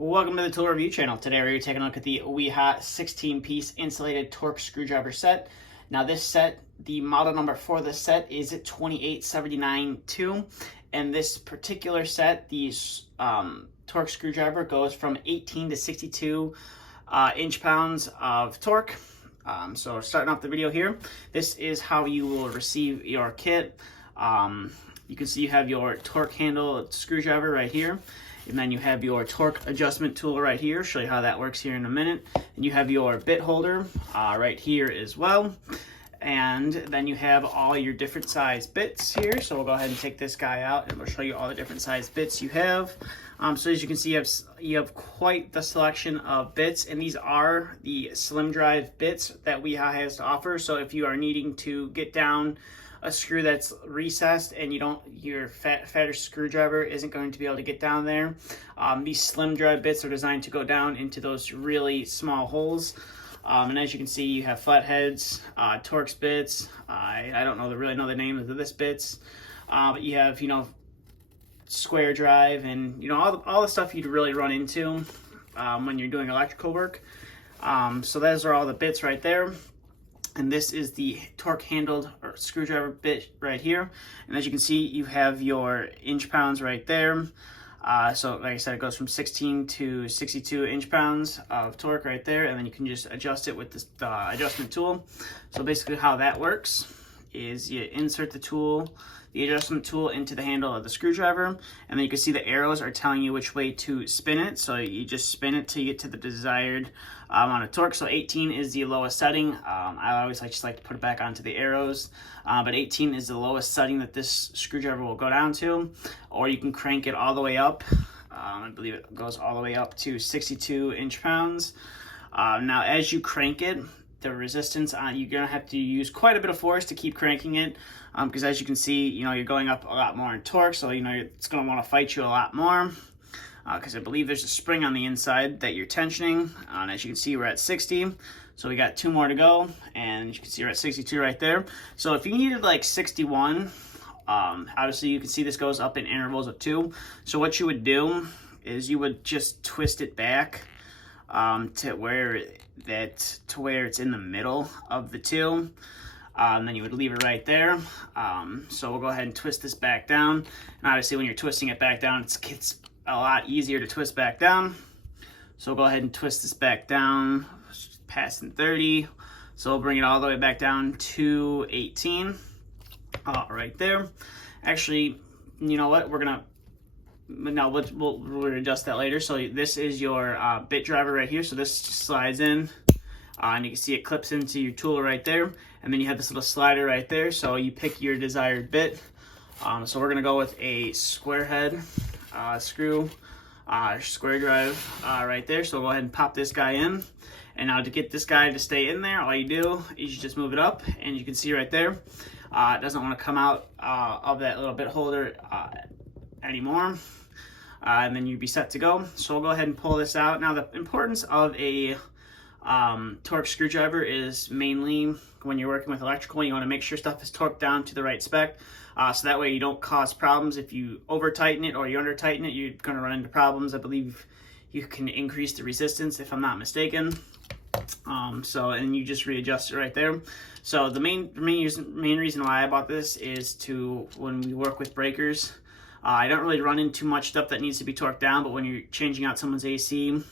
Welcome to the Tool Review channel. Today we're taking a look at the Wiha 16-piece insulated torque screwdriver set. Now this set, the model number for this set is 28792, and this particular set, the torque screwdriver goes from 18 to 62 inch-pounds of torque. So starting off the video here, this is how you will receive your kit. You can see you have your torque handle screwdriver right here. And then you have your torque adjustment tool right here. Show you how that works here in a minute. And you have your bit holder right here as well. And then you have all your different size bits here. So we'll go ahead and take this guy out and we'll show you all the different size bits you have. So as you can see, you have quite the selection of bits, and these are the slim drive bits that Wiha has to offer. So if you are needing to get down a screw that's recessed and your fatter screwdriver isn't going to be able to get down there, these slim drive bits are designed to go down into those really small holes. And as you can see, you have flatheads, Torx bits. I don't really know the names of this bits, but you have square drive and all the stuff you'd really run into when you're doing electrical work. So those are all the bits right there. And this is the torque handled screwdriver bit right here. And as you can see, you have your inch-pounds right there. So like I said, it goes from 16 to 62 inch-pounds of torque right there. And then you can just adjust it with this adjustment tool. So basically how that works is you insert the adjustment tool into the handle of the screwdriver, and then you can see the arrows are telling you which way to spin it. So you just spin it till you get to the desired amount of torque. So 18 is the lowest setting. I always just like to put it back onto the arrows, but 18 is the lowest setting that this screwdriver will go down to, or you can crank it all the way up. I believe it goes all the way up to 62 inch-pounds. Now as you crank it, the resistance you're gonna have to use quite a bit of force to keep cranking it, because as you can see, you're going up a lot more in torque, so it's gonna want to fight you a lot more, because I believe there's a spring on the inside that you're tensioning. And as you can see, we're at 60, so we got 2 more to go, and you can see we're at 62 right there. So if you needed like 61, obviously you can see this goes up in intervals of 2. So what you would do is you would just twist it back to where it's in the middle of the 2. Then you would leave it right there. So we'll go ahead and twist this back down. And obviously when you're twisting it back down, it's a lot easier to twist back down. So we'll go ahead and twist this back down, passing 30. So we'll bring it all the way back down to 18. Right there. Actually, you know what? We'll adjust that later. So this is your bit driver right here. So this just slides in, and you can see it clips into your tool right there. And then you have this little slider right there. So you pick your desired bit. So we're gonna go with a square head square drive right there. So we'll go ahead and pop this guy in. And now to get this guy to stay in there, all you do is you just move it up, and you can see right there, it doesn't want to come out of that little bit holder anymore. And then you'd be set to go. So we'll go ahead and pull this out. Now the importance of a torque screwdriver is mainly when you're working with electrical, you want to make sure stuff is torqued down to the right spec, so that way you don't cause problems. If you over tighten it or you under tighten it, you're going to run into problems. I believe you can increase the resistance, if I'm not mistaken. And you just readjust it right there. So the main reason why I bought this is when we work with breakers, I don't really run into much stuff that needs to be torqued down, but when you're changing out someone's AC,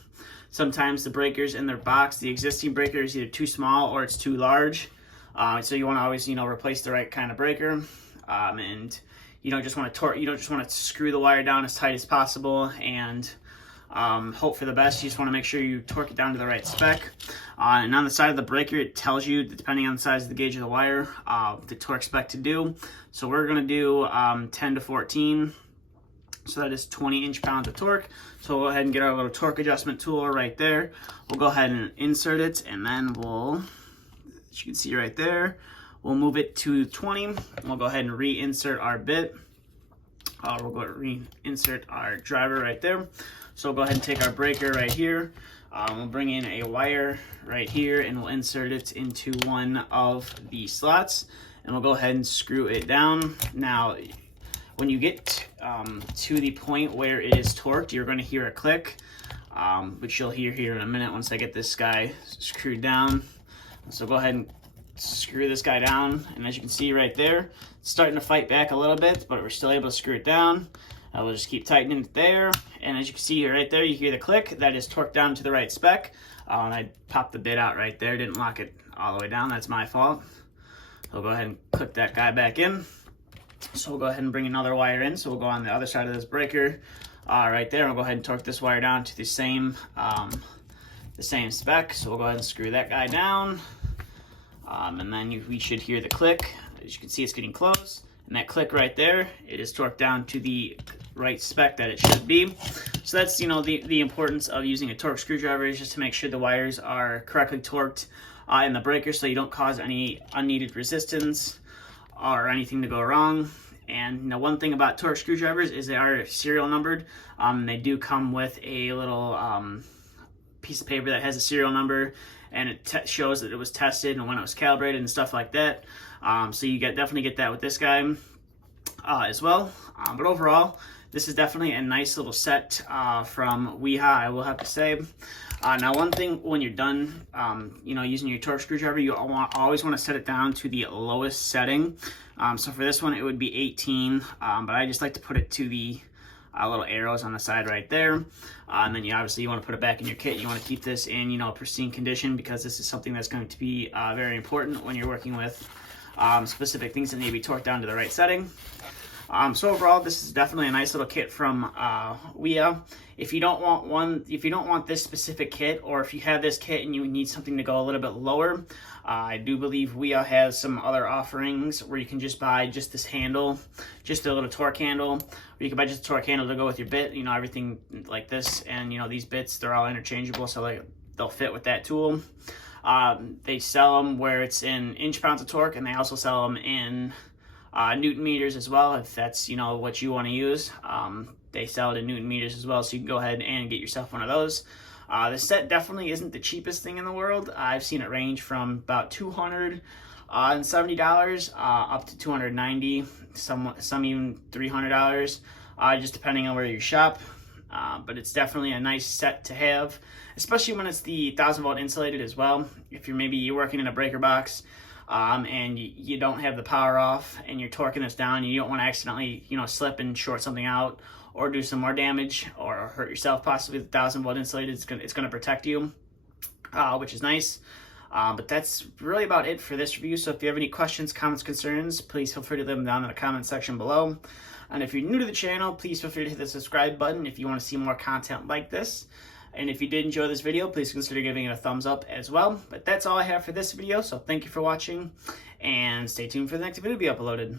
sometimes the breakers in their box, the existing breaker is either too small or it's too large. So you want to always, replace the right kind of breaker. And you don't just want to screw the wire down as tight as possible and hope for the best. You just want to make sure you torque it down to the right spec. And on the side of the breaker, it tells you, depending on the size of the gauge of the wire, the torque spec to do. So we're going to do 10 to 14. So that is 20 inch-pounds of torque. So we'll go ahead and get our little torque adjustment tool right there. We'll go ahead and insert it, and then as you can see right there, we'll move it to 20. And we'll go ahead and reinsert our bit. We'll go reinsert our driver right there. So we'll go ahead and take our breaker right here. We'll bring in a wire right here, and we'll insert it into one of the slots. And we'll go ahead and screw it down. Now, when you get to the point where it is torqued, you're going to hear a click. which you'll hear here in a minute once I get this guy screwed down. So go ahead and screw this guy down, and as you can see right there, it's starting to fight back a little bit, but we're still able to screw it down. We'll just keep tightening it there, and as you can see right there, you hear the click. That is torqued down to the right spec. And I popped the bit out right there, didn't lock it all the way down. That's my fault. So we'll go ahead and click that guy back in. So we'll go ahead and bring another wire in. So we'll go on the other side of this breaker right there, and we'll go ahead and torque this wire down to the same spec. So we'll go ahead and screw that guy down. And then we should hear the click. As you can see, it's getting close. And that click right there, it is torqued down to the right spec that it should be. So that's, the importance of using a torque screwdriver, is just to make sure the wires are correctly torqued in the breaker, so you don't cause any unneeded resistance or anything to go wrong. And one thing about torque screwdrivers is they are serial numbered. They do come with a little piece of paper that has a serial number, and it shows that it was tested and when it was calibrated and stuff like that. So you definitely get that with this guy as well. But overall, this is definitely a nice little set from Wiha, I will have to say. Now, one thing when you're done, using your torque screwdriver, you always want to set it down to the lowest setting. So for this one, it would be 18, but I just like to put it to the little arrows on the side right there. And then obviously you want to put it back in your kit. You want to keep this in, pristine condition, because this is something that's going to be very important when you're working with specific things that need to be torqued down to the right setting. So overall, this is definitely a nice little kit from Wiha. If you don't want this specific kit, or if you have this kit and you need something to go a little bit lower, I do believe Wiha has some other offerings where you can just buy just this handle, just a little torque handle, or you can buy just a torque handle to go with your bit, everything like this. And these bits, they're all interchangeable, so they'll fit with that tool. They sell them where it's in inch-pounds of torque, and they also sell them in Newton meters as well, if that's what you want to use. They sell it in Newton meters as well, so you can go ahead and get yourself one of those. The set definitely isn't the cheapest thing in the world. I've seen it range from about $270 up to $290, some even $300, just depending on where you shop. But it's definitely a nice set to have, especially when it's the 1000-volt insulated as well. If you're working in a breaker box, and you don't have the power off, and you're torquing this down, you don't want to accidentally slip and short something out, or do some more damage, or hurt yourself possibly. The 1000-volt insulated, it's going to protect you, which is nice. But that's really about it for this review. So if you have any questions, comments, concerns, please feel free to leave them down in the comment section below. And if you're new to the channel, please feel free to hit the subscribe button if you want to see more content like this. And if you did enjoy this video, please consider giving it a thumbs up as well. But that's all I have for this video, so thank you for watching, and stay tuned for the next video to be uploaded.